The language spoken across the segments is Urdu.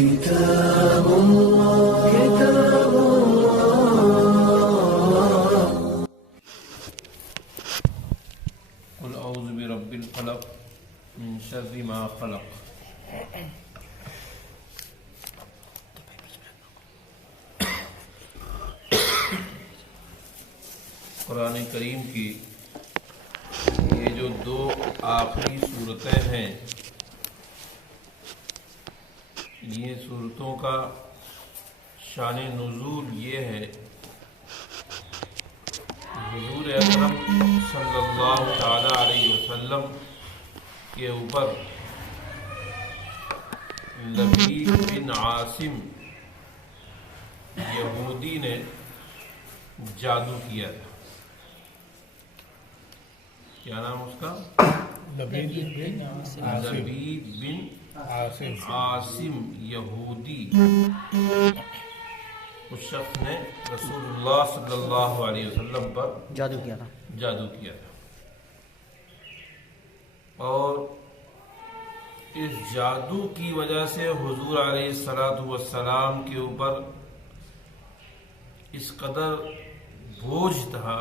كتاب الله كتاب الله. قل اعوذ برب الفلق من شر ما خلق. قرآن کریم کی یہ جو دو آخری صورتیں ہیں، یہ صورتوں کا شان نزول یہ ہے، حضور اکرم صلی اللہ تعالی علیہ وسلم کے اوپر لبید بن عاصم یہودی نے جادو کیا تھا. کیا نام اس کا؟ لبید بن عاصم یہودی. اس شخص نے رسول اللہ صلی اللہ علیہ وسلم پر جادو کیا تھا اور اس جادو کی وجہ سے حضور علیہ الصلوۃ والسلام کے اوپر اس قدر بوجھ تھا،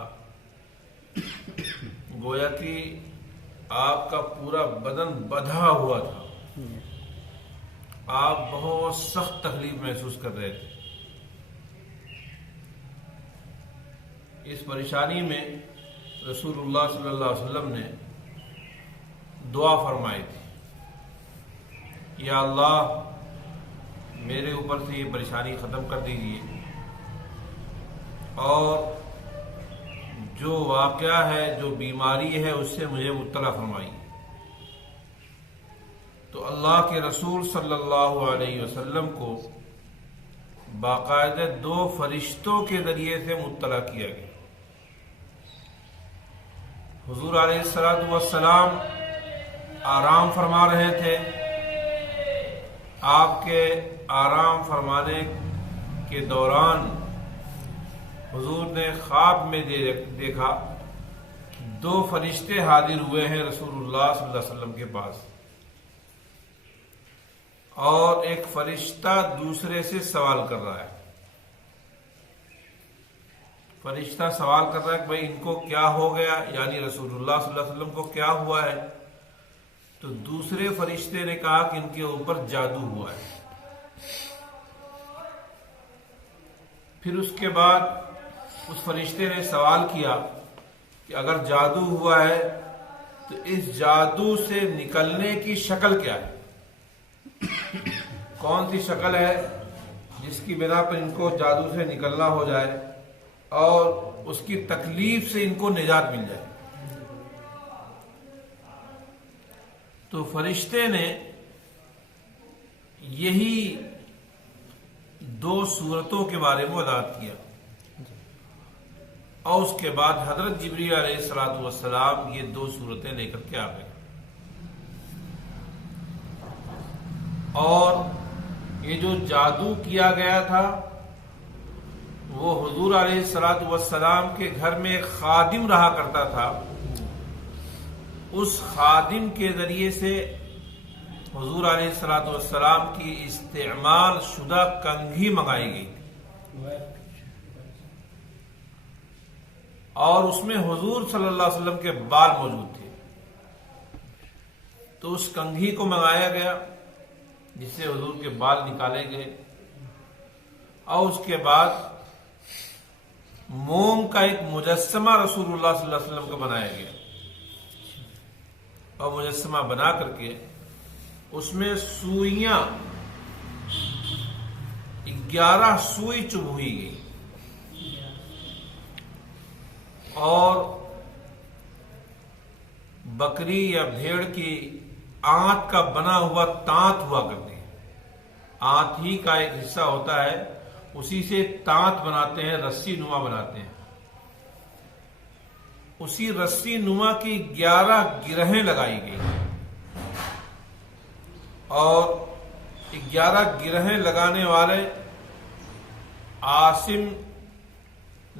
گویا کہ آپ کا پورا بدن بدھا ہوا تھا، آپ بہت سخت تکلیف محسوس کر رہے تھے. اس پریشانی میں رسول اللہ صلی اللہ علیہ وسلم نے دعا فرمائی تھی، یا اللہ میرے اوپر سے یہ پریشانی ختم کر دیجیے، اور جو واقعہ ہے، جو بیماری ہے، اس سے مجھے مبتلا فرمائیے. تو اللہ کے رسول صلی اللہ علیہ وسلم کو باقاعدہ دو فرشتوں کے ذریعے سے مبتلا کیا گیا. حضور علیہ السلام آرام فرما رہے تھے. آپ کے آرام فرمانے کے دوران حضور نے خواب میں دیکھا دو فرشتے حاضر ہوئے ہیں رسول اللہ صلی اللہ علیہ وسلم کے پاس، اور ایک فرشتہ دوسرے سے سوال کر رہا ہے. فرشتہ سوال کر رہا ہے کہ بھئی ان کو کیا ہو گیا، یعنی رسول اللہ صلی اللہ علیہ وسلم کو کیا ہوا ہے؟ تو دوسرے فرشتے نے کہا کہ ان کے اوپر جادو ہوا ہے. پھر اس کے بعد اس فرشتے نے سوال کیا کہ اگر جادو ہوا ہے تو اس جادو سے نکلنے کی شکل کیا ہے؟ کون سی شکل ہے جس کی بنا پر ان کو جادو سے نکلنا ہو جائے اور اس کی تکلیف سے ان کو نجات مل جائے؟ تو فرشتے نے یہی دو صورتوں کے بارے میں وضاحت کیا، اور اس کے بعد حضرت جبریل علیہ السلام یہ دو صورتیں لے کر کے آ گئے، اور یہ جو جادو کیا گیا تھا وہ حضور علیہ السلام کے گھر میں ایک خادم رہا کرتا تھا. اس خادم کے ذریعے سے حضور علیہ السلام کی استعمال شدہ کنگھی منگائی گئی اور اس میں حضور صلی اللہ علیہ وسلم کے بال موجود تھے. تو اس کنگھی کو منگایا گیا جس سے حضور کے بال نکالے گئے، اور اس کے بعد موم کا ایک مجسمہ رسول اللہ صلی اللہ علیہ وسلم کا بنایا گیا، اور مجسمہ بنا کر کے اس میں سوئیاں 11 سوئی چبھوئی گئی، اور بکری یا بھیڑ کی آنت کا بنا ہوا تانت ہوا کرتے ہیں. آنت ہی کا ایک حصہ ہوتا ہے، اسی سے تانت بناتے ہیں، رسی نما بناتے ہیں. اسی رسی نما کی 11 گرہیں لگائی گئی، اور 11 گرہیں لگانے والے عاصم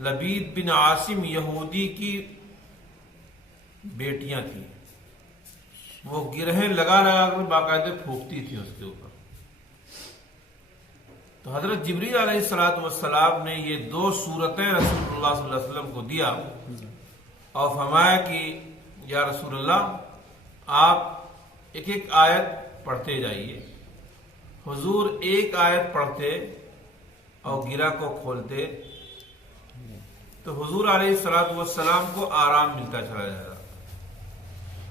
لبید بن عاصم یہودی کی بیٹیاں تھیں. وہ گرہیں لگا کر باقاعدہ پھونکتی تھی اس کے اوپر. تو حضرت جبریل علیہ الصلوۃ والسلام نے یہ 2 صورتیں رسول اللہ صلی اللہ علیہ وسلم کو دیا اور فرمایا کہ یا رسول اللہ آپ ایک ایک آیت پڑھتے جائیے. حضور ایک آیت پڑھتے اور گرہ کو کھولتے تو حضور علیہ الصلوۃ والسلام کو آرام ملتا چلا جا رہا.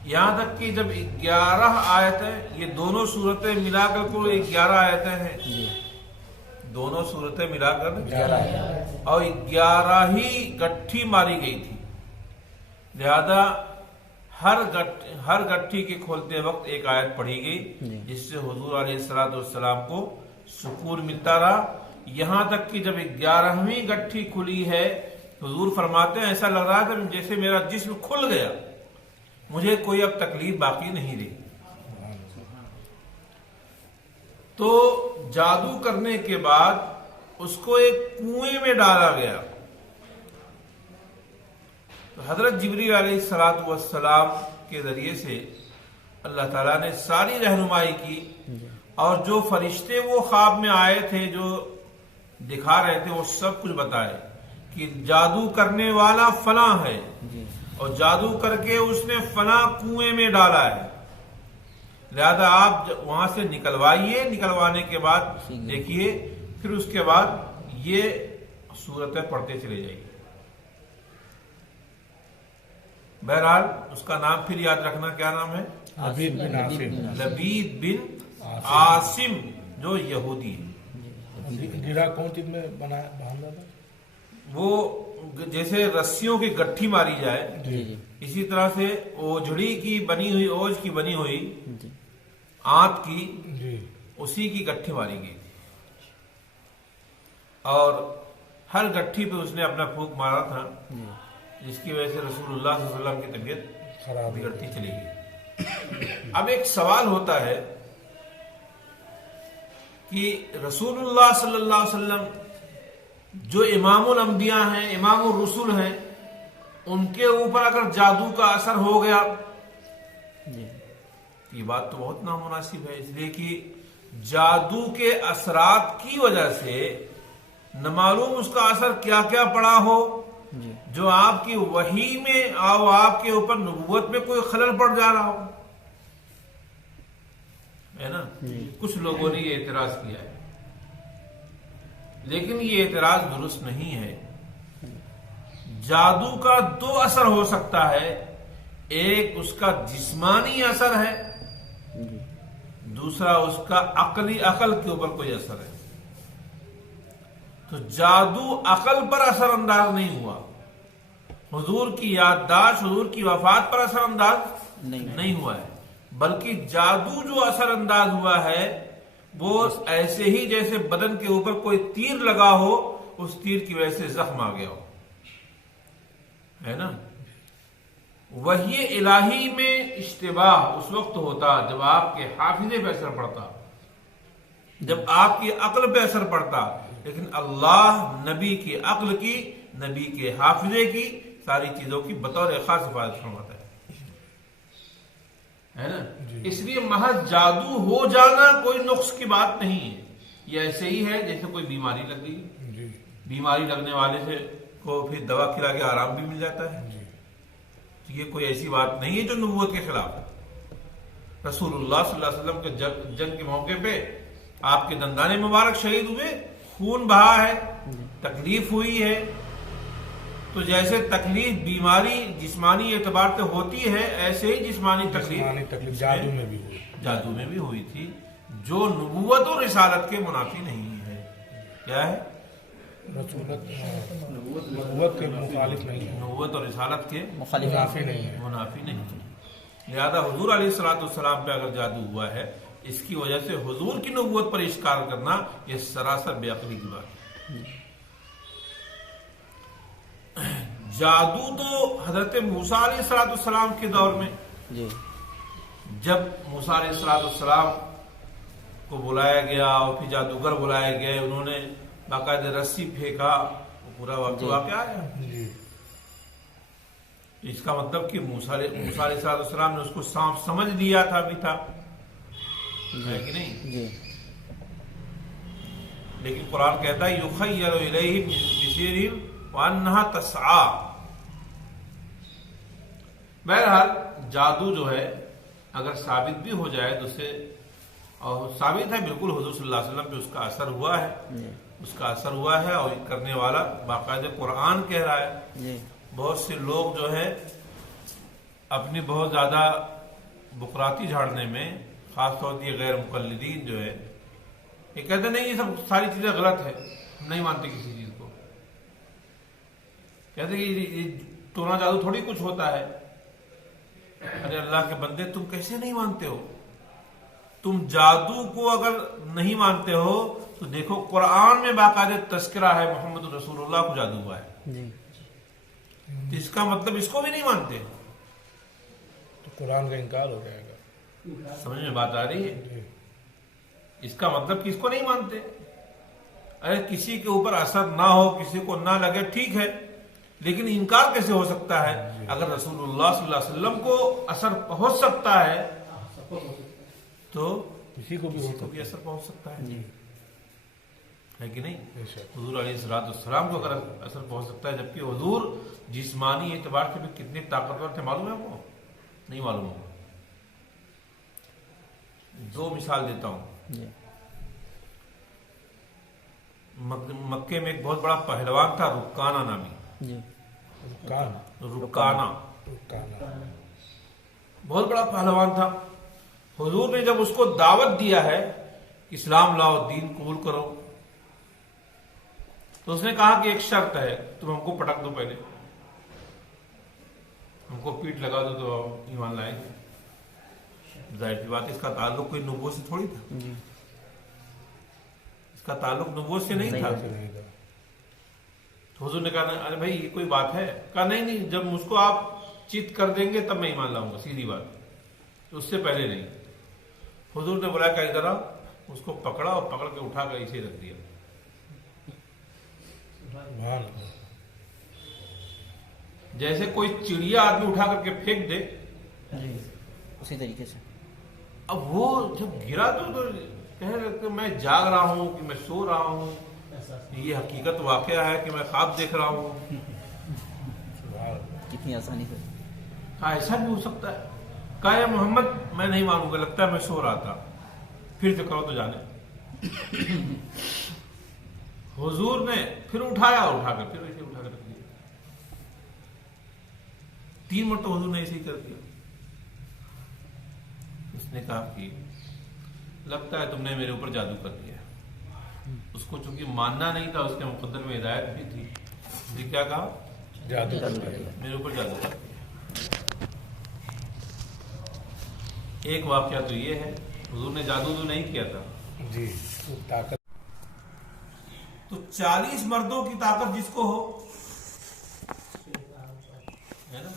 یہاں تک کہ جب 11 آیتیں، یہ دونوں صورتیں ملا کر کو 11 آیتیں ہیں، دونوں صورتیں ملا کر 11 اور 11 ہی گٹھی ماری گئی تھی. لہذا ہر گٹھی کے کھولتے وقت ایک آیت پڑھی گئی جس سے حضور علیہ الصلوۃ والسلام کو سکون ملتا رہا. یہاں تک کہ جب 11ویں گٹھی کھلی ہے حضور فرماتے ہیں ایسا لگ رہا تھا جیسے میرا جسم کھل گیا، مجھے کوئی اب تکلیف باقی نہیں رہی. تو جادو کرنے کے بعد اس کو ایک کنویں میں ڈالا گیا. تو حضرت جبریل علیہ الصلوۃ والسلام کے ذریعے سے اللہ تعالیٰ نے ساری رہنمائی کی اور جو فرشتے وہ خواب میں آئے تھے جو دکھا رہے تھے وہ سب کچھ بتائے کہ جادو کرنے والا فلاں ہے اور جادو کر کے اس نے فلاں کنویں میں ڈالا ہے. لہذا آپ وہاں سے نکلوائیے، نکلوانے کے بعد دیکھیے، پھر اس کے بعد یہ صورتیں پڑھتے چلے جائیے. بہرحال اس کا نام پھر یاد رکھنا، کیا نام ہے؟ لبید بن عاصم، جو یہودی ہے. گرہ کون چیز میں باندھا تھا؟ وہ جیسے رسیوں کی گٹھی ماری جائے اسی طرح سے اوجھڑی کی بنی ہوئی، اوج کی بنی ہوئی آنت کی، اسی کی گٹھی ماری گئی تھی اور ہر گٹھی پہ اس نے اپنا پھونک مارا تھا جس کی وجہ سے رسول اللہ صلی اللہ علیہ وسلم کی طبیعت بگڑتی چلی گئی. اب ایک سوال ہوتا ہے کہ رسول اللہ صلی اللہ علیہ وسلم جو امام الانبیاء ہیں، امام الرسول ہیں، ان کے اوپر اگر جادو کا اثر ہو گیا یہ بات تو بہت نامناسب ہے، اس لیے کہ جادو کے اثرات کی وجہ سے نہ معلوم اس کا اثر کیا کیا پڑا ہو جو آپ کی وحی میں اور آپ کے اوپر نبوت میں کوئی خلل پڑ جا رہا ہو، ہے نا. کچھ لوگوں نے یہ اعتراض کیا ہے لیکن یہ اعتراض درست نہیں ہے. جادو کا 2 اثر ہو سکتا ہے، ایک اس کا جسمانی اثر ہے، دوسرا اس کا عقل کے اوپر کوئی اثر ہے. تو جادو عقل پر اثر انداز نہیں ہوا، حضور کی یادداشت، حضور کی وفات پر اثر انداز نہیں ہوا ہے، بلکہ جادو جو اثر انداز ہوا ہے وہ ایسے ہی جیسے بدن کے اوپر کوئی تیر لگا ہو، اس تیر کی وجہ سے زخم آ گیا ہو، ہے نا. وحی الہی میں اشتباہ اس وقت ہوتا جب آپ کے حافظے پہ اثر پڑتا، جب آپ کی عقل پہ اثر پڑتا، لیکن اللہ نبی کی عقل کی، نبی کے حافظے کی، ساری چیزوں کی بطور خاص حفاظت فرماتا ہے نا. اس لیے محض جادو ہو جانا کوئی نقص کی بات نہیں ہے، یہ ایسے ہی ہے جیسے کوئی بیماری لگ گئی، بیماری لگنے والے سے کو پھر دوا کھلا کے آرام بھی مل جاتا ہے. یہ کوئی ایسی بات نہیں ہے جو نبوت کے خلاف ہے. رسول اللہ صلی اللہ علیہ وسلم کے جنگ کے موقع پہ آپ کے دندان مبارک شہید ہوئے، خون بہا ہے، تکلیف ہوئی ہے. تو جیسے تکلیف بیماری جسمانی اعتبار سے ہوتی ہے، ایسے ہی جسمانی تکلیف جادو میں بھی ہوئی تھی، جو نبوت اور رسالت کے منافی نہیں ہے. کیا ہے؟ نبوت کے مخالف نہیں ہے، نبوت اور رسالت کے منافی نہیں ہے، منافی نہیں. لہذا حضور علیہ الصلوۃ والسلام پہ اگر جادو ہوا ہے، اس کی وجہ سے حضور کی نبوت پر اشکال کرنا یہ سراسر بے عقلی کی بات ہے. جادو تو حضرت موسیٰ علیہ السلام کے دور میں جب موسیٰ علیہ السلام کو بلایا گیا اور پھر جادوگر بلائے گئے، انہوں نے باقاعدہ رسی پھینکا، پورا وقت واقعہ آیا. اس کا مطلب کہ موسیٰ علیہ السلام نے اس کو صاف سمجھ لیا تھا بھی تھا، ہے کہ نہیں؟ لیکن قرآن کہتا ہے یخیل الیہ من بصیرہم وانہا تسعی. بہرحال جادو جو ہے اگر ثابت بھی ہو جائے تو اسے، اور ثابت ہے بالکل حضور صلی اللہ علیہ وسلم پہ اس کا اثر ہوا ہے، اس کا اثر ہوا ہے، اور کرنے والا باقاعدہ قرآن کہہ رہا ہے. بہت سے لوگ جو ہے اپنی بہت زیادہ بکراتی جھاڑنے میں، خاص طور سے غیر مقلدین جو ہے، یہ کہتے نہیں یہ سب ساری چیزیں غلط ہے، ہم نہیں مانتے کسی چیز کو. کہتے کہ یہ ٹونا جادو تھوڑی کچھ ہوتا ہے. ارے اللہ کے بندے، تم کیسے نہیں مانتے ہو؟ تم جادو کو اگر نہیں مانتے ہو تو دیکھو قرآن میں باقاعدہ تذکرہ ہے محمد رسول اللہ کو جادو ہوا ہے. تو اس کا مطلب اس کو بھی نہیں مانتے؟ تو قرآن کا انکار ہو جائے گا. سمجھ میں بات آ رہی ہے؟ اس کا مطلب کس کو نہیں مانتے؟ ارے کسی کے اوپر اثر نہ ہو، کسی کو نہ لگے، ٹھیک ہے، لیکن انکار کیسے ہو سکتا ہے؟ اگر رسول اللہ صلی اللہ علیہ وسلم کو اثر پہنچ سکتا ہے تو کسی کو بھی اثر پہنچ سکتا ہے کہ نہیں؟ حضور علیہ السلام کو اگر اثر پہنچ سکتا ہے، جبکہ حضور جسمانی اعتبار سے بھی کتنے طاقتور تھے معلوم ہے آپ کو؟ نہیں معلوم ہوگا. دو مثال دیتا ہوں. مکے میں ایک بہت بڑا پہلوان تھا رکانہ نامی. رکانہ بہت بڑا پہلوان تھا. حضور نے جب اس کو دعوت دیا ہے کہ اسلام لاؤ، دین قبول کرو، تو اس نے کہا کہ ایک شرط ہے، تم ہم کو پٹک دو، پہلے ہم کو پیٹ لگا دو تو ہم ایمان لائیں گے. ظاہر سی بات، اس کا تعلق کوئی نبوت سے تھوڑی تھا، اس کا تعلق نبوت سے نہیں تھا. تو حضور نے کہا ارے بھائی یہ کوئی بات ہے؟ کہا نہیں، جب مجھ کو آپ چت کر دیں گے تب میں ایمان لاؤں گا، سیدھی بات، تو اس سے پہلے نہیں. حضور نے بولا کہ ادھر آؤ، اس کو پکڑا اور پکڑ کے اٹھا کر اسے رکھ دیا. جیسے کوئی چڑیا آدمی اٹھا کر کے پھینک دے، اسی طریقے سے. اب وہ جب گرا تو کہہ رہے کہ میں جاگ رہا ہوں کہ میں سو رہا ہوں، یہ حقیقت واقعہ ہے کہ میں خواب دیکھ رہا ہوں. کتنی آسانی سے. کہا ایسا بھی ہو سکتا ہے؟ کہا یا محمد میں نہیں مانوں گا، لگتا ہے میں سو رہا تھا، پھر سے کرو تو جانے. حضور نے پھر اٹھایا، اٹھا کر پھر ایسے اٹھا کر رکھ دیا. 3 مرتبہ حضور نے ایسے ہی کر دیا. اس نے کہا کہ لگتا ہے تم نے میرے اوپر جادو کر دیا. اس کو چونکہ ماننا نہیں تھا، اس کے مقدر میں ہدایت بھی تھی، اس نے کیا کہا؟ جادو کر دیا، میرے اوپر جادو کر دیا. ایک واقعہ تو یہ ہے، حضور نے جادو تو نہیں کیا تھا. جی طاقت. تو 40 مردوں کی طاقت جس کو ہو، ہے نا.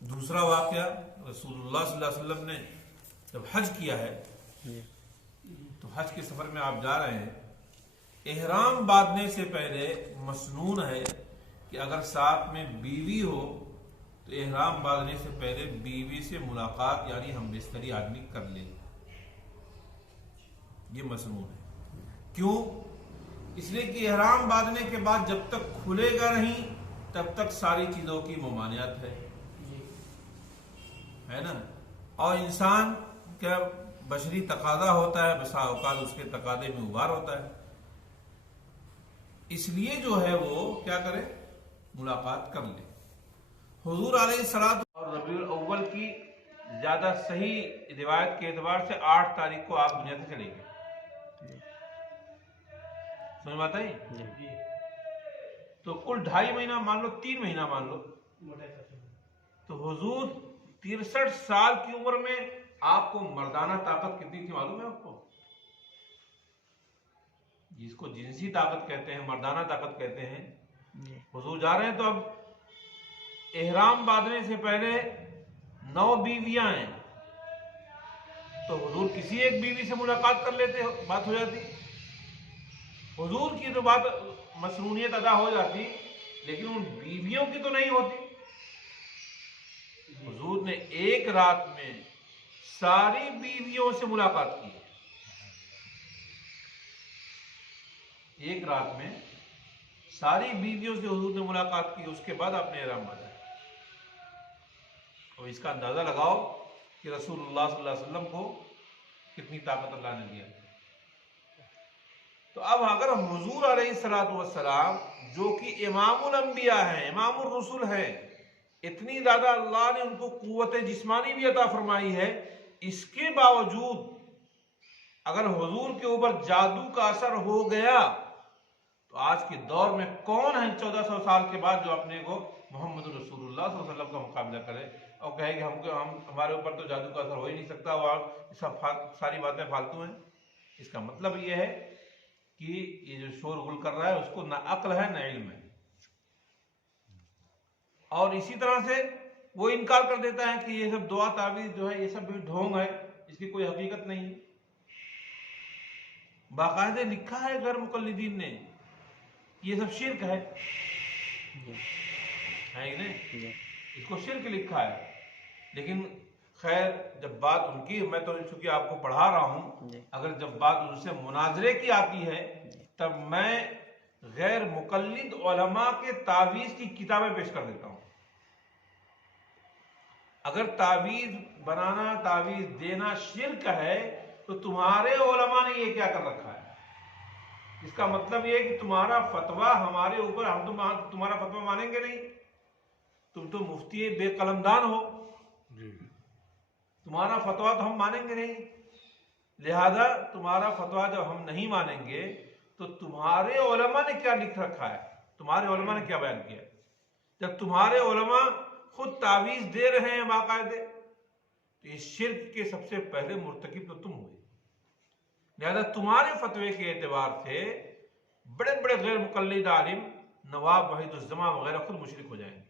دوسرا واقعہ، رسول اللہ صلی اللہ علیہ وسلم نے جب حج کیا ہے تو حج کے سفر میں آپ جا رہے ہیں، احرام باندھنے سے پہلے مسنون ہے کہ اگر ساتھ میں بیوی ہو تو احرام باندھنے سے پہلے بیوی سے ملاقات یعنی ہم بستری آدمی کر لے. یہ مسنون ہے. کیوں؟ اس لیے کہ احرام باندھنے کے بعد جب تک کھلے گا نہیں تب تک ساری چیزوں کی ممانعت ہے نا. اور انسان کا بشری تقاضا ہوتا ہے، بسا اوقات اس کے تقاضے میں ابھار ہوتا ہے، اس لیے جو ہے وہ کیا کرے؟ ملاقات کر لے. حضور علیہ الصلوۃ اور ربیع الاول کی زیادہ صحیح روایت کے اعتبار سے 8 تاریخ کو آپ دنیا سے چلے گئے. سمجھ بات آئی؟ تو کل 2.5 مہینہ مان لو، 3 مہینہ مان لو. تو حضور 63 سال کی عمر میں آپ کو مردانہ طاقت کتنی تھی معلوم ہے آپ کو؟ جس کو جنسی طاقت کہتے ہیں، مردانہ طاقت کہتے ہیں. حضور جا رہے ہیں تو اب احرام باندھنے سے پہلے 9 بیویاں ہیں، تو حضور کسی ایک بیوی سے ملاقات کر لیتے، بات ہو جاتی. حضور کی تو بات مسنونیت ادا ہو جاتی، لیکن ان بیویوں کی تو نہیں ہوتی. حضور نے ایک رات میں ساری بیویوں سے ملاقات کی. ایک رات میں ساری بیویوں سے حضور نے ملاقات کی، اس کے بعد آپ نے احرام باندھا۔ اور اس کا اندازہ لگاؤ کہ رسول اللہ صلی اللہ علیہ وسلم کو کتنی طاقت اللہ نے دیا۔ تو اب اگر حضور علیہ الصلوۃ والسلام جو کہ امام الانبیاء ہیں، امام الرسل ہیں، اتنی زیادہ اللہ نے ان کو قوت جسمانی بھی عطا فرمائی ہے، اس کے باوجود اگر حضور کے اوپر جادو کا اثر ہو گیا تو آج کے دور میں کون ہے 1400 سال کے بعد جو اپنے کو محمد رسول اللہ صلی اللہ علیہ وسلم کا مقابلہ کرے اور کہے کہ ہمارے اوپر تو جادو کا اثر ہو ہی نہیں سکتا اور سب ساری باتیں فالتو ہیں۔ اس کا مطلب یہ ہے کہ یہ جو شور غل کر رہا ہے اس کو نہ عقل ہے نہ علم ہے، اور اسی طرح سے وہ انکار کر دیتا ہے کہ یہ سب دعا تعویذ جو ہے یہ سب بھی ڈھونگ ہے، اس کی کوئی حقیقت نہیں ہے۔ باقاعدہ لکھا ہے غیر مقلدین نے یہ سب شرک ہے کہ نہیں؟ اس کو شرک لکھا ہے، لیکن خیر جب بات ان کی، میں تو چونکہ آپ کو پڑھا رہا ہوں، اگر جب بات ان سے مناظرے کی آتی ہے تب میں غیر مقلد علماء کے تعویذ کی کتابیں پیش کر دیتا ہوں۔ اگر تعویذ بنانا تعویذ دینا شرک ہے تو تمہارے علماء نے یہ کیا کر رکھا ہے؟ اس کا مطلب یہ ہے کہ تمہارا فتویٰ ہمارے اوپر، ہم تمہارا فتویٰ مانیں گے نہیں، تم تو مفتی بے قلم دان ہو، تمہارا فتویٰ تو ہم مانیں گے نہیں، لہذا تمہارا فتویٰ جب ہم نہیں مانیں گے تو تمہارے علماء نے کیا لکھ رکھا ہے، تمہارے علماء نے کیا بیان کیا ہے؟ جب تمہارے علماء خود تعویذ دے رہے ہیں باقاعدہ تو اس شرک کے سب سے پہلے مرتکب تو تم ہوئے، لہذا تمہارے فتوے کے اعتبار سے بڑے بڑے غیر مقلد عالم نواب وحید الزماں وغیرہ خود مشرک ہو جائیں گے۔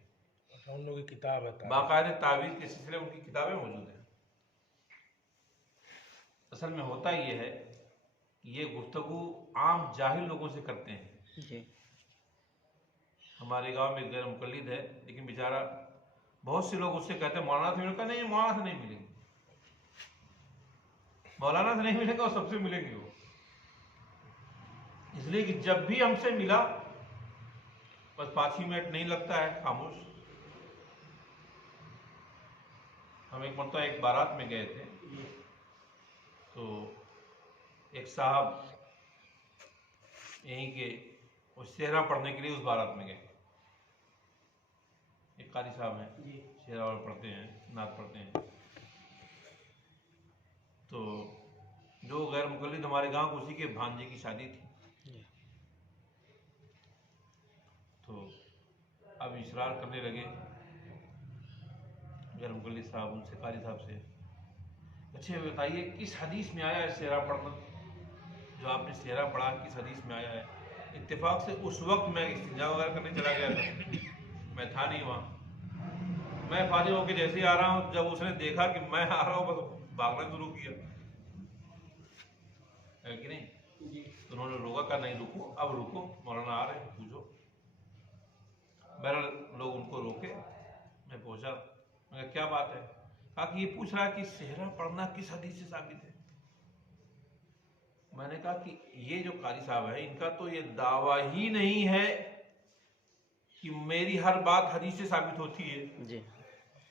ان لوگوں کی کتاب ہے باقاعدہ تعویذ کے سلسلے میں ان کی کتابیں موجود ہیں۔ اصل میں ہوتا یہ ہے کہ یہ گفتگو عام جاہل لوگوں سے کرتے ہیں۔ ہمارے گاؤں میں غیر مقلد ہے لیکن بیچارہ بہت سے لوگ اس سے کہتے ہیں مولانا سے ملے گا، نہیں مولانا سے نہیں ملیں گے، مولانا سے نہیں ملے گا، اور سب سے ملیں گے وہ، اس لیے کہ جب بھی ہم سے ملا بس 5 منٹ نہیں لگتا ہے خاموش۔ ہم ایک مرتبہ ایک بارات میں گئے تھے تو ایک صاحب یہیں کے وہ سہرا پڑھنے کے لیے اس بارات میں گئے، ایک قاری صاحب ہیں سہرا پڑھتے ہیں، نعت پڑھتے ہیں، تو جو غیر مقلد ہمارے گاؤں کو اسی کے بھانجے کی شادی تھی، تو اب اصرار کرنے لگے غیر مقلد صاحب ان سے، قاری صاحب سے، اچھا بتائیے کس حدیث میں آیا ہے سہرا پڑھنا، جو آپ نے سہرا پڑھا کس حدیث میں آیا ہے؟ اتفاق سے اس وقت میں استنجا وغیرہ کرنے چلا گیا تھا، میں تھا نہیں وہاں، میں فارغ ہو کے جیسے ہی آ رہا ہوں، جب اس نے دیکھا کہ میں آ رہا ہوں بس بھاگنا شروع کیا، ہے کہ نہیں؟ تو انہوں نے روکا، کہا نہیں رکو، اب رکو، مولانا آ رہے ہیں پوچھو۔ بہرحال لوگ ان کو روکے، میں پوچھا، میں کہا کیا بات ہے؟ کہا کہ یہ پوچھ رہا ہے کہ سہرا پڑھنا کس حدیث سے ثابت ہے؟ میں نے کہا کہ یہ جو قاری صاحب ہے ان کا تو یہ دعویٰ ہی نہیں ہے کہ میری ہر بات حدیث سے ثابت ہوتی ہے،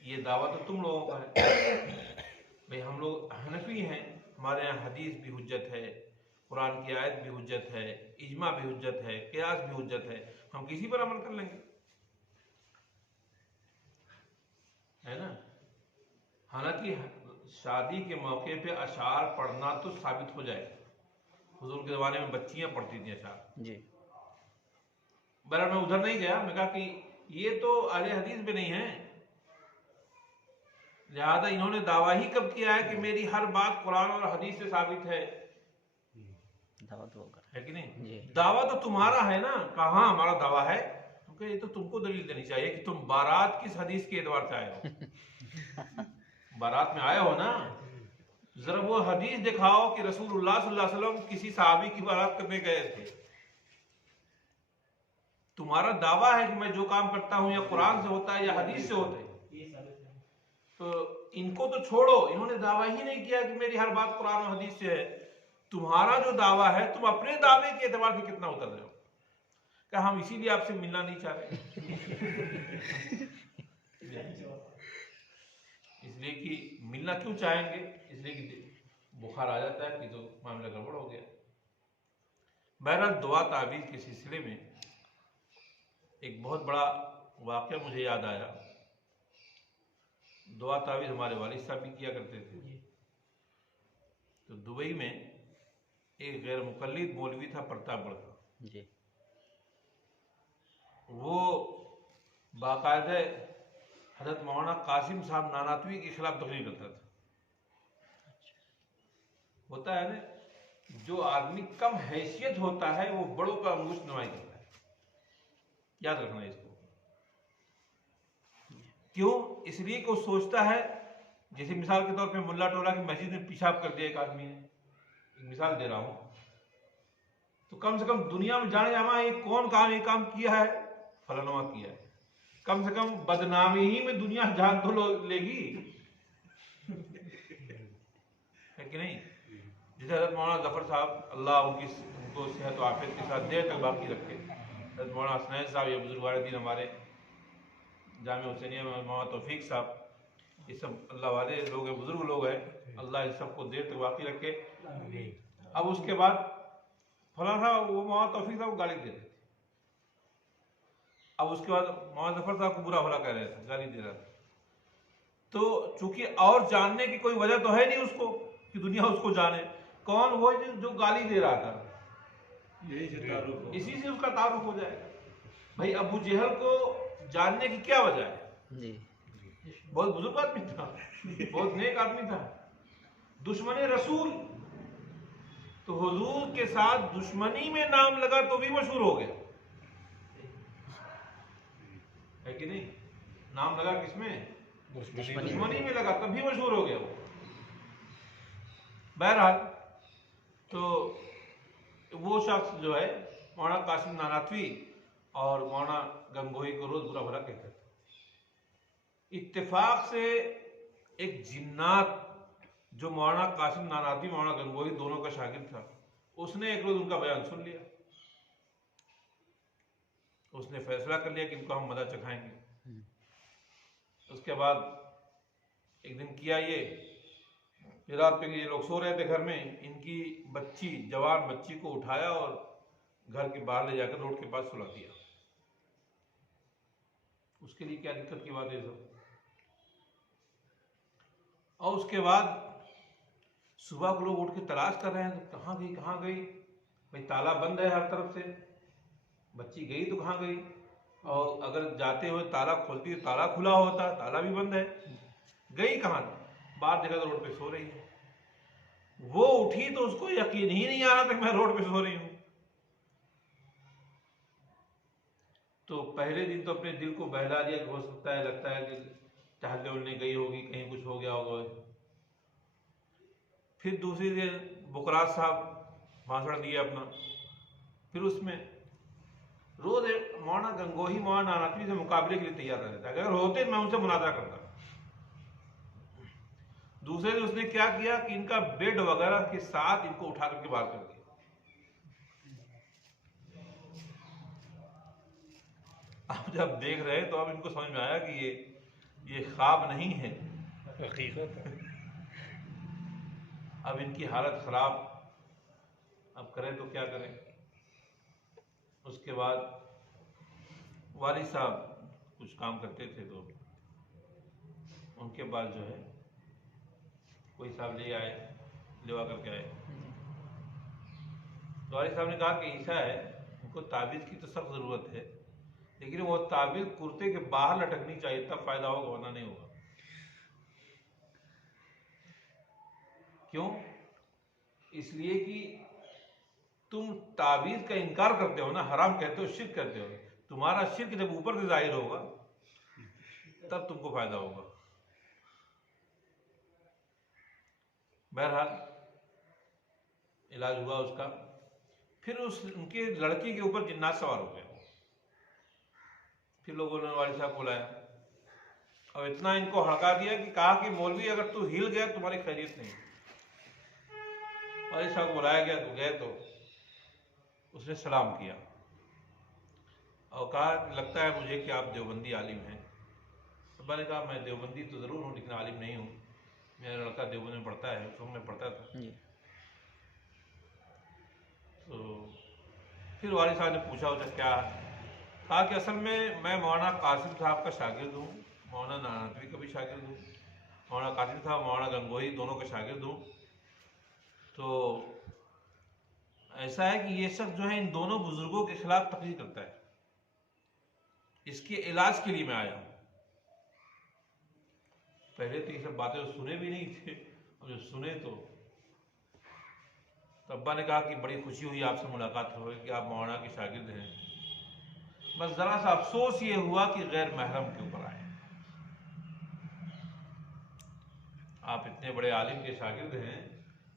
یہ دعویٰ تو تم لوگوں کا ہے۔ بھئی ہم لوگ حنفی ہیں، ہمارے یہاں حدیث بھی حجت ہے، قرآن کی آیت بھی حجت ہے، اجماع بھی حجت ہے، قیاس بھی حجت ہے، ہم کسی پر عمل کر لیں گے، ہے نا؟ حالانکہ شادی کے موقع پہ اشعار پڑھنا تو ثابت ہو جائے، حضور کے زمانے میں بچیاں پڑھتی تھیں اشعار، بہرحال میں ادھر نہیں گیا، میں کہا کہ یہ تو اہل حدیث میں نہیں ہے، لہذا انہوں نے دعویٰ ہی کب کیا ہے کہ میری ہر بات قرآن اور حدیث سے ثابت ہے، ہے کہ نہیں؟ دعویٰ تو تمہارا ہے نا، کہاں ہمارا دعویٰ ہے، کیونکہ یہ تو تم کو دلیل دینی چاہیے کہ تم بارات کس حدیث کے اعتبار سے آئے ہو، بارات میں آئے ہو نا، ذرا وہ حدیث دکھاؤ کہ رسول اللہ صلی اللہ علیہ وسلم کسی صحابی کی بارات کرنے گئے تھے۔ تمہارا دعویٰ ہے کہ میں جو کام کرتا ہوں یا قرآن سے ہوتا ہے یا حدیث سے ہوتا ہے، تو ان کو تو چھوڑو، انہوں نے دعویٰ ہی نہیں کیا کہ میری ہر بات قرآن و حدیث سے ہے، تمہارا جو دعویٰ ہے تم اپنے دعوے کے اعتبار سے کتنا اتر رہے ہو؟ کہ ہم اسی لیے آپ سے ملنا نہیں چاہ رہے، اس لیے کہ ملنا کیوں چاہیں گے؟ اس لیے کہ بخار آ جاتا ہے کہ تو معاملہ گڑبڑ ہو گیا۔ بہرحال دعا تعویذ کے سلسلے میں ایک بہت بڑا واقعہ مجھے یاد آیا۔ دعا تعویذ ہمارے والد صاحب بھی کیا کرتے تھے۔ تو دبئی میں ایک غیر مقلد مولوی تھا پرتاپ گڑھ کا، جی وہ باقاعدہ حضرت مولانا قاسم صاحب ناناتوی کے خلاف تقریر کرتا تھا۔ ہوتا ہے نا، جو آدمی کم حیثیت ہوتا ہے وہ بڑوں کا انگوش نمائی کرتا ہے، یاد رکھنا اس کو۔ کیوں؟ اس لیے کہ وہ سوچتا ہے، جیسے مثال کے طور پہ ملا ٹولہ کی مسجد میں پیشاب کر دیا ایک آدمی نے، ایک مثال دے رہا ہوں، تو کم سے کم دنیا میں جانے جانا یہ کون کام یہ کام کیا ہے، فلاں کیا ہے، کم سے کم بدنامی ہی میں دنیا جان تو لے گی، ہے کہ نہیں؟ جیسے حضرت مولانا ظفر صاحب، اللہ ان کو صحت و عافیت کے ساتھ دیر تک باقی رکھے، حضرت مولانا حسنین صاحب، یہ بزرگ والدین ہمارے جامعہ حسینیہ میں مولانا توفیق صاحب، یہ سب اللہ والے لوگ ہیں، بزرگ لوگ ہیں، اللہ ان سب کو دیر تک باقی رکھے۔ اب اس کے بعد فلاں صاحب، وہ مولانا توفیق صاحب کو گالی دے رہے تھے، اب اس کے بعد مولانا ظفر صاحب کو برا بھلا کہہ رہے تھے، گالی دے رہا تھا۔ تو چونکہ اور جاننے کی کوئی وجہ تو ہے نہیں اس کو کہ دنیا اس کو جانے، کون وہ جو گالی دے رہا تھا، اسی سے اس کا تعارف ہو جائے گا۔ بھائی ابو جہل کو جاننے کی کیا وجہ ہے؟ جی بہت بزرگ آدمی تھا، بہت نیک آدمی تھا، دشمن رسول، تو حضور کے ساتھ دشمنی میں نام لگا تو بھی مشہور ہو گیا، ہے کہ نہیں؟ نام لگا کس میں؟ دشمنی میں لگا، تب بھی مشہور ہو گیا وہ۔ بہرحال تو وہ شخص جو ہے مولانا قاسم ناناتوی اور مولانا گنگوہی کو روز برا بھلا کہتا تھا۔ اتفاق سے ایک جنات جو مولانا قاسم ناناتوی مولانا گنگوہی دونوں کا شاگرد تھا، اس نے ایک روز ان کا بیان سن لیا، اس نے فیصلہ کر لیا کہ ان کو ہم مزہ چکھائیں گے۔ اس کے بعد ایک دن کیا یہ رات پہ یہ لوگ سو رہے تھے گھر میں، ان کی بچی، جوان بچی کو اٹھایا اور گھر کے باہر لے جا کر روڈ کے پاس سلا دیا۔ اس کے لیے کیا دقت کی بات ہے سب؟ اور اس کے بعد صبح کو لوگ اٹھ کے تلاش کر رہے ہیں، تو کہاں گئی کہاں گئی؟ بھائی تالا بند ہے ہر طرف سے، بچی گئی تو کہاں گئی؟ اور اگر جاتے ہوئے تالا کھولتی تو تالا کھلا ہوتا، تالا بھی بند ہے، گئی کہاں؟ باہر دیکھا تو روڈ پہ سو رہی ہے۔ وہ اٹھی تو اس کو یقین ہی نہیں آ رہا تھا کہ میں روڈ پہ سو رہی ہوں۔ تو پہلے دن تو اپنے دل کو بہلا دیا کہ ہو سکتا ہے، لگتا ہے کہ ٹہلنے اڑنے گئی ہوگی، کہیں کچھ ہو گیا ہوگا۔ پھر دوسری دن بکراس صاحب بھانسڑ دیا اپنا، پھر اس میں روز مولانا گنگوہی مولانا ناناتوی سے مقابلے کے لیے تیار رہتا تھا، اگر ہوتے میں ان سے مناظرہ کرتا۔ دوسرے دن اس نے کیا کیا کہ ان کا بیڈ وغیرہ کے ساتھ ان کو اٹھا کر کے باہر کر دیا۔ اب جب دیکھ رہے تو اب ان کو سمجھ میں آیا کہ یہ خواب نہیں ہے، حقیقت ہے۔ اب ان کی حالت خراب، اب کریں تو کیا کریں؟ اس کے بعد والد صاحب کچھ کام کرتے تھے تو ان کے بعد جو ہے کوئی صاحب لوا کر کے آئے، تو والد صاحب نے کہا کہ عیسیٰ ہے، ان کو تعویذ کی تو سخت ضرورت ہے، لیکن وہ تعویذ کرتے کے باہر لٹکنی چاہیے، تب فائدہ ہوگا ورنہ نہیں ہوگا۔ کیوں؟ اس لیے کہ تم تعویذ کا انکار کرتے ہو نا، حرام کہتے ہو، شرک کرتے ہو، تمہارا شرک جب اوپر سے ظاہر ہوگا تب تم کو فائدہ ہوگا۔ بہرحال علاج ہوا اس کا، پھر ان کے لڑکی کے اوپر جنات سوار ہو گیا، پھر لوگوں نے والد صاحب کو لایا اور اتنا ان کو ہڑکا دیا کہ کہا کہ مولوی اگر تو ہل گیا تمہاری خیریت نہیں، والد صاحب کو بلایا گیا تو گئے تو اس نے سلام کیا اور کہا لگتا ہے مجھے کہ آپ دیوبندی عالم ہیں. ابا نے کہا میں دیوبندی تو ضرور ہوں لیکن عالم نہیں ہوں. میرا لڑکا دیوبند میں پڑھتا ہے، اس وقت میں پڑھتا تھا. جی تو پھر والد صاحب نے پوچھا اسے کیا ہے، کہا کہ اصل میں مولانا قاسم صاحب کا شاگرد ہوں، مولانا نانوتوی کا بھی شاگرد ہوں، مولانا قاسم صاحب مولانا گنگوہی دونوں کا شاگرد ہوں. تو ایسا ہے کہ یہ شخص جو ہے ان دونوں بزرگوں کے خلاف تقریر کرتا ہے، اس کے علاج کے لیے میں آیا ہوں. پہلے تو یہ سب باتیں سنے بھی نہیں تھے، اور جب سنے تو ابا نے کہا کہ بڑی خوشی ہوئی آپ سے ملاقات ہوئی کہ آپ مولانا کے شاگرد ہیں. بس ذرا سا افسوس یہ ہوا کہ غیر محرم کے اوپر آئے. آپ اتنے بڑے عالم کے شاگرد ہیں،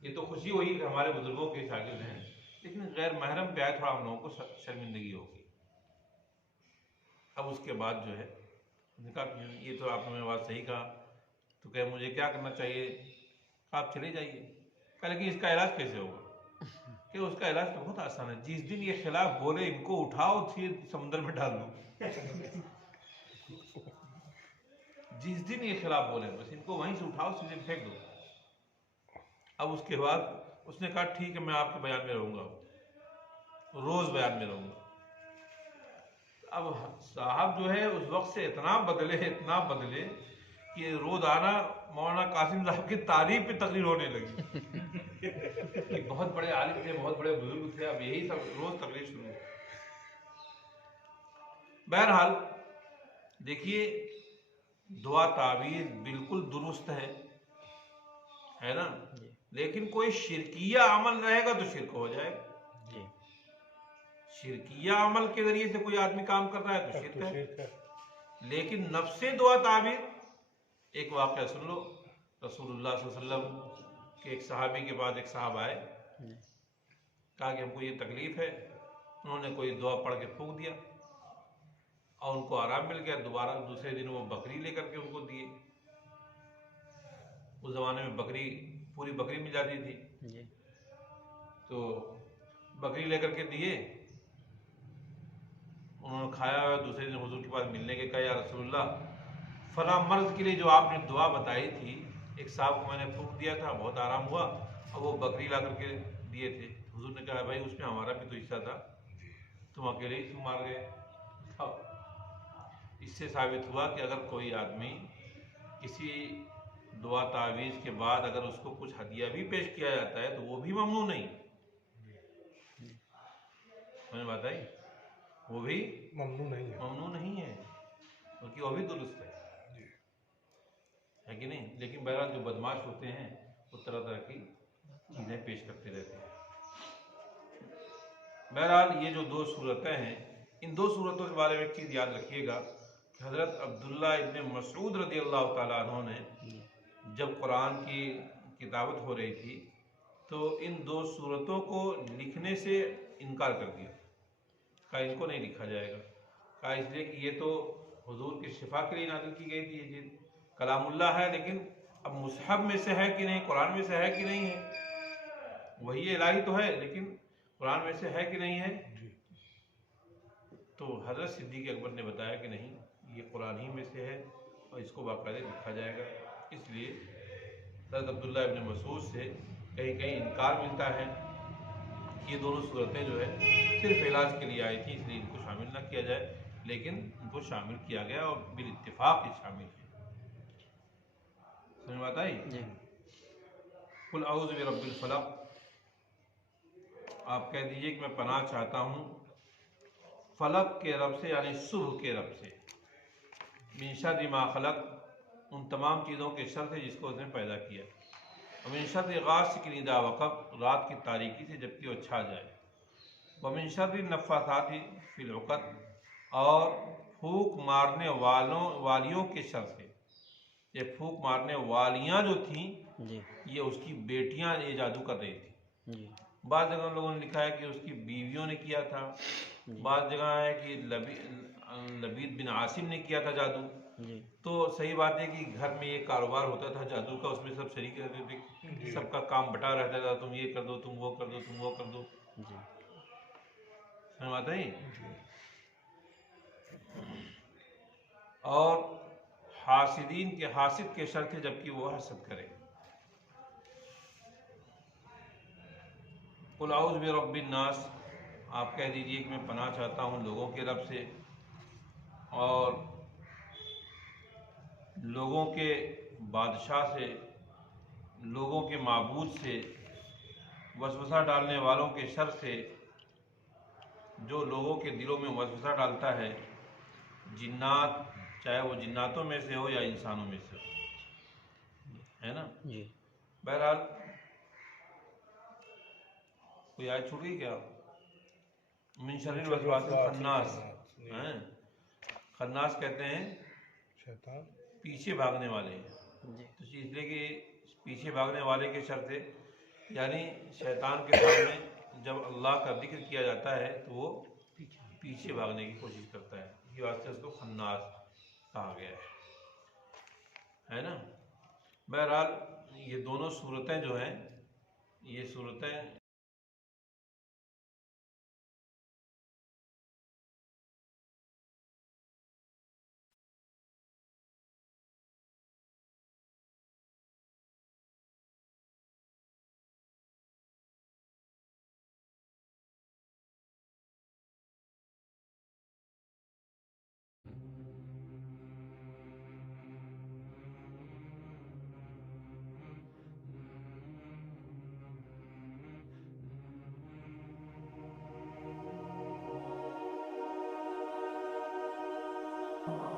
یہ تو خوشی ہوئی کہ ہمارے بزرگوں کے شاگرد ہیں، لیکن غیر محرم پہ آئے تھوڑا ہم لوگوں کو شرمندگی ہوگی. اب اس کے بعد جو ہے کہا کہ یہ تو آپ نے بات صحیح کہا. تو کہ مجھے کیا کرنا چاہیے؟ آپ چلے جائیے. کہا لیکن اس کا علاج کیسے ہوگا؟ کہ اس کا علاج تو بہت آسان ہے، جس دن یہ خلاف بولے ان کو اٹھاؤ پھر سمندر میں ڈال دو. جس دن یہ خلاف بولے بس ان کو وہیں سے اٹھاؤ سیدھے پھینک دو. اب اس کے بعد اس نے کہا ٹھیک ہے میں آپ کے بیان میں رہوں گا، روز بیان میں رہوں گا. اب صاحب جو ہے اس وقت سے اتنا بدلے کہ روزانہ مولانا قاسم صاحب کی تعریف پہ تقریر ہونے لگی کہ بہت بڑے عالم تھے، بہت بڑے بزرگ تھے. اب یہی سب روز تقریر شروع ہے. بہرحال دیکھیے دعا تعویذ بالکل درست ہے نا، لیکن کوئی شرکیہ عمل رہے گا تو شرک ہو جائے گا. جی شرکیہ عمل کے ذریعے سے کوئی آدمی کام کر رہا ہے تو شرک ہے. شرک ہے. لیکن نفس دعا تعبیر، ایک واقعہ سن لو. رسول اللہ صلی اللہ علیہ وسلم کے ایک صحابی کے بعد ایک صاحب آئے، کہا کہ ہم کو یہ تکلیف ہے. انہوں نے کوئی دعا پڑھ کے پھونک دیا اور ان کو آرام مل گیا. دوبارہ دوسرے دن وہ بکری لے کر کے ان کو دیے. اس زمانے میں پوری بکری مل جاتی تھی. جی تو بکری لے کر کے دیے، انہوں نے کھایا. دوسرے دن حضور کے پاس ملنے کے کہا یا رسول اللہ فلاں مرض کے لیے جو آپ نے دعا بتائی تھی ایک صاحب کو میں نے پھونک دیا تھا، بہت آرام ہوا، اور وہ بکری لا کر کے دیے تھے. حضور نے کہا بھائی اس میں ہمارا بھی تو حصہ تھا، تم اکیلے ہی مار گئے. اس سے ثابت ہوا کہ اگر کوئی آدمی کسی دعا تعویذ کے بعد اگر اس کو کچھ ہدیہ بھی پیش کیا جاتا ہے تو وہ بھی ممنوع نہیں. میں نے بتائی وہ بھی ممنوع نہیں ہے. بلکہ وہ بھی درست ہے کہ نہیں. لیکن بہرحال جو بدماش ہوتے ہیں وہ طرح طرح کی چیزیں پیش کرتے رہتے ہیں. بہرحال یہ جو دو صورتیں ہیں، ان دو صورتوں کے بارے میں ایک چیز یاد رکھیے گا کہ حضرت عبداللہ ابن مسعود رضی اللہ تعالیٰ عنہ نے جب قرآن کی کتابت ہو رہی تھی تو ان دو صورتوں کو لکھنے سے انکار کر دیا. کہا ان کو نہیں لکھا جائے گا. کہا اس لیے کہ یہ تو حضور کی شفا کے لیے نازل کی گئی تھی، یہ چیز کلام اللہ ہے، لیکن اب مصحف میں سے ہے کہ نہیں، قرآن میں سے ہے کہ نہیں ہے. وہی الہی تو ہے لیکن قرآن میں سے ہے کہ نہیں ہے. تو حضرت صدیق اکبر نے بتایا کہ نہیں، یہ قرآن ہی میں سے ہے اور اس کو باقاعدہ لکھا جائے گا. اس لیے حضرت عبداللہ ابن مسعود سے کہیں کہیں انکار ملتا ہے. یہ دونوں صورتیں جو ہے صرف علاج کے لیے آئی تھی، اس لیے ان کو شامل نہ کیا جائے، لیکن ان کو شامل کیا گیا اور بالاتفاق یہ شامل ہے. سمجھ بات آئی؟ جی قل اعوذ برب الفلق، آپ کہہ دیجئے کہ میں پناہ چاہتا ہوں فلق کے رب سے، یعنی صبح کے رب سے. من شر ما خلق، ان تمام چیزوں کے شر سے جس کو اس نے پیدا کیا. ومن شر غاسق اذا وقب، رات کی تاریکی سے جبکہ وہ چھا جائے. ومن شر النفاثات فی العقد، اور پھونک مارنے والیوں کے شر سے. یہ پھونک مارنے والیاں جو تھیں جی یہ اس کی بیٹیاں یہ جادو کر رہی تھی. جی بعض جگہ لوگوں نے لکھا ہے کہ اس کی بیویوں نے کیا تھا، بعض جگہ ہے کہ لبید بن عاصم نے کیا تھا جادو، جی تو صحیح بات ہے کہ گھر میں یہ کاروبار ہوتا تھا جادو کا، اس میں سب شریک رہتے تھے، سب کا کام بٹا رہتا تھا، تم یہ کر دو، تم وہ کر دو، تم وہ کر دو، جی سمجھ آتا ہے؟ اور حاسدین کے حاسد کے شرط ہے جبکہ وہ حسد کرے. قل اعوذ برب الناس، آپ کہہ دیجئے کہ میں پناہ چاہتا ہوں لوگوں کے رب سے اور لوگوں کے بادشاہ سے، لوگوں کے معبود سے، وسوسہ ڈالنے والوں کے شر سے، جو لوگوں کے دلوں میں وسوسہ ڈالتا ہے، جنات، چاہے وہ جناتوں میں سے ہو یا انسانوں میں سے ہو، ہے نا. جی بہرحال کوئی آیت چھوٹ گئی کیا؟ من شر الوسواس الخناس، ہیں؟ خناس کہتے ہیں شیطان پیچھے بھاگنے والے، جی تو اس لیے کہ پیچھے بھاگنے والے کے شر سے، یعنی شیطان کے سامنے جب اللہ کا ذکر کیا جاتا ہے تو وہ پیچھے بھاگنے کی کوشش کرتا ہے، اسی واسطے اس کو خناس کہا گیا ہے نا. بہرحال یہ دونوں صورتیں جو ہیں، یہ صورتیں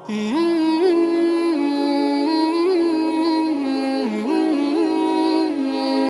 Mm-hmm.